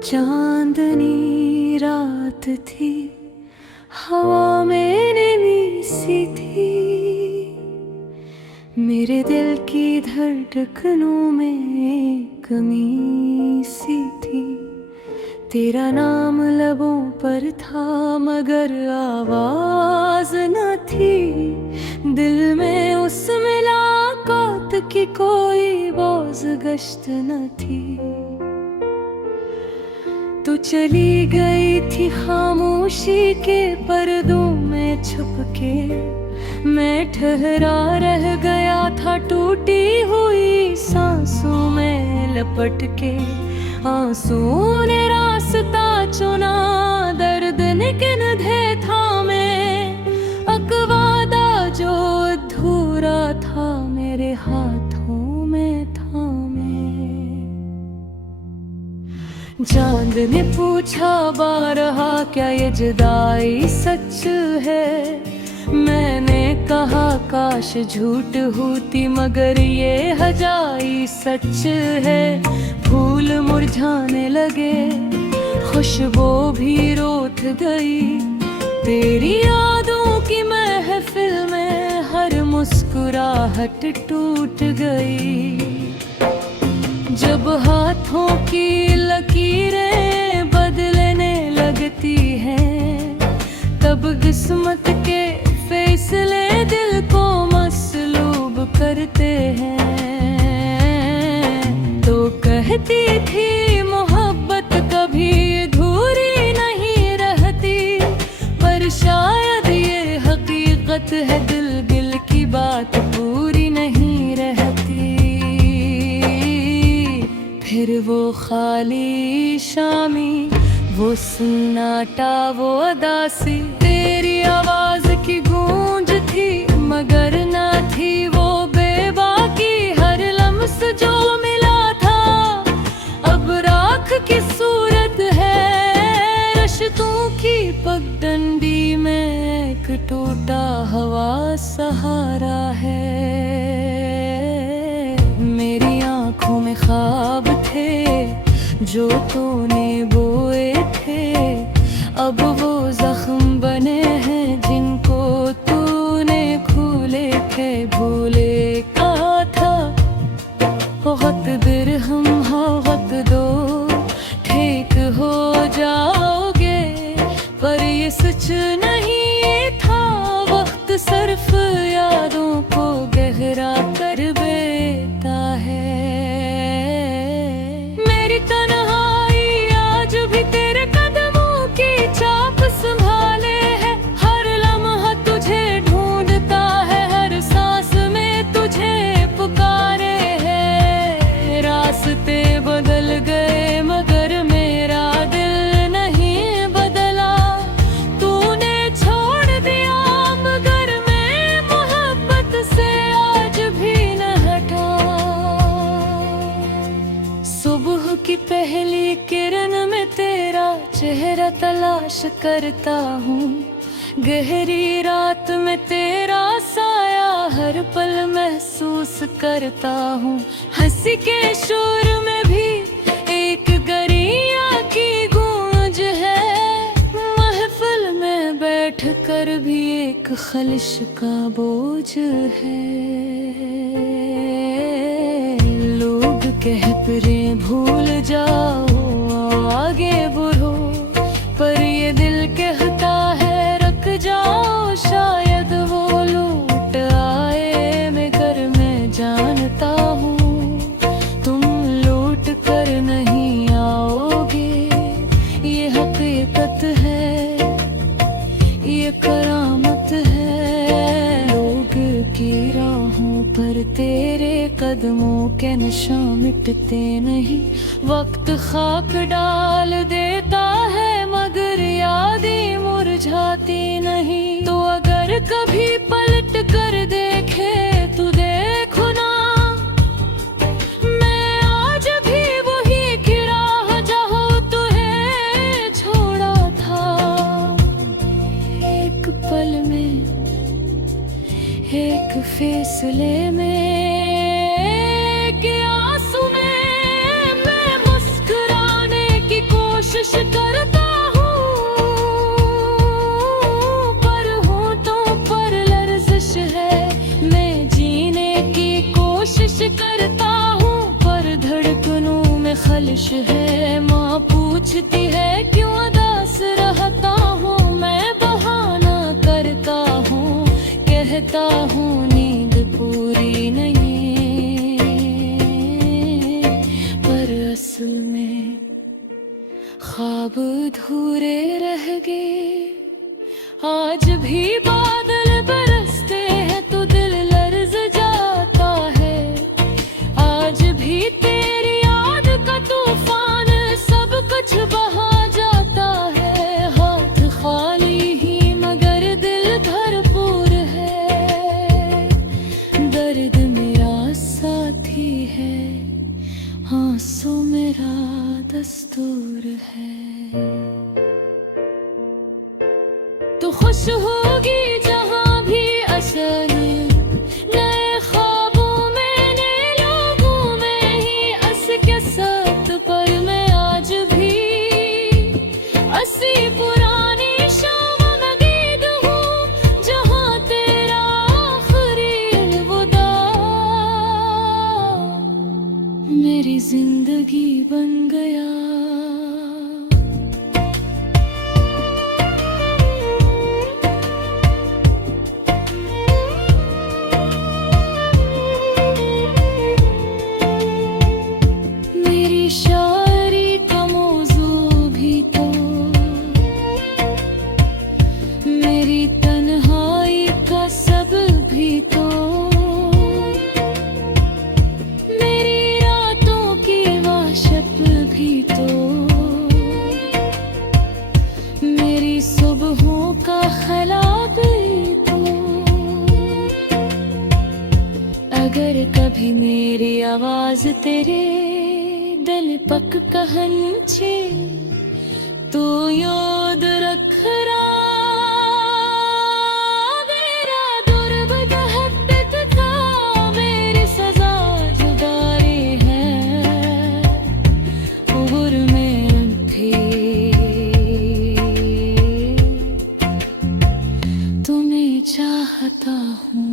चांदनी रात थी, हवा में नमी सी थी, मेरे दिल की धड़कनों में कमी सी थी। तेरा नाम लबों पर था मगर आवाज न थी, दिल में उस मुलाकात की कोई बोझ गश्त न थी। तू चली गई थी खामोशी के पर्दों में छुप के, मैं ठहरा रह गया था टूटी हुई सांसों में लपट के। आंसुओं ने रास्ता चुना, दर्द ने किन्हे थामे, अकवादा जो अधूरा था मेरे हाथों में थामे। चांद ने पूछा बारहा, क्या ये जुदाई सच है? मैंने कहा काश झूठ होती, मगर ये हजाई सच है। फूल मुरझाने लगे, खुशबू भी रोक गई, तेरी यादों की महफिल में हर मुस्कुराहट टूट गई। जब हाथों की लकीरें बदलने लगती हैं, तब किस्मत के फैसले दिल को मसलूब करते हैं। तो कहती थी मोहब्बत कभी अधूरी नहीं रहती, पर शायद ये हकीकत है, दिल दिल की बात पूरी नहीं रहती। फिर वो खाली शामी, वो सन्नाटा, वो उदासी, तेरी आवाज की गूंज थी मगर ना थी वो बेबाकी। हर लम्स जो मिला था अब राख की सूरत है, रिश्तों की पगडंडी में एक टूटा हवा सहारा है। मेरी आंखों में ख्वाब थे जो तूने बोए थे, अब वो जख्म बने हैं जिनको तूने खूले थे। भूले का था बहुत दिरहम बहुत दो, ठीक हो जाओगे, पर ये सच नहीं था। वक्त सिर्फ यादों को गहरा कर देता है। मेरी तन्हाई आज भी तेरे कदमों की चाप संभाले है, हर लम्हा तुझे ढूंढता है, हर सांस में तुझे पुकारे है। रास्ते बदल गए मगर मेरा दिल नहीं बदला, तूने छोड़ दिया मगर मैं मोहब्बत से आज भी न हटा। सुबह की पहली किरण में तेरा चेहरा तलाश करता हूँ, गहरी रात में तेरा साया हर पल महसूस करता हूँ। हंसी के शोर में भी एक गरिया की गूंज है, महफिल में बैठ कर भी एक खलिश का बोझ है। लोग कहते भूल जाओ आगे बढ़ो, पर ये दिल कहता है रख जाओ, शायद वो लौट आए मगर मैं जानता हूँ तुम लौट कर नहीं आओगे। ये हकीकत है, ये करामत है। लोग की राहों पर तेरे कदमों के निशान मिटते नहीं, वक्त खाक डाल देता है मगर यादें मुरझाती नहीं। तो अगर कभी पलट कर देखे तू देखो ना, मैं आज भी वही की राह जहाँ तुझे छोड़ा था। एक पल में, एक फैसले में, के आंसू में मैं मुस्कुराने की कोशिश कहता हूँ नींद पूरी नहीं, पर असल में ख्वाब अधूरे रह गए। आज भी बादल बरसते हैं तो दिल लर्ज जाता है, आज भी तेरी याद का तूफान सब कुछ बहा जाता है। हाथ खाली ही मगर दिल भरपूर है, दर्द मेरा साथी है, आंसू मेरा दस्तूर है। तो खुश होगी जहां भी असल, नए ख्वाबों में नए लोगों में ही अस के साथ, पर मैं आज भी असी पुरानी शाम नगीद हूँ जहां तेरा आखिरी अलविदा मेरी जिंदगी बन गया। शायरी का मौजू भी तो, मेरी तन्हाई का सब भी तो, मेरी रातों की वाशप भी तो, मेरी सुबहों का खला भी तो। अगर कभी मेरी आवाज तेरे दिल पक कहनचे तो याद रखना, मेरा दुर्बद हब्बत था, मेरी सजा जुदाई है, उम्र में भी तुम्हें चाहता हूँ।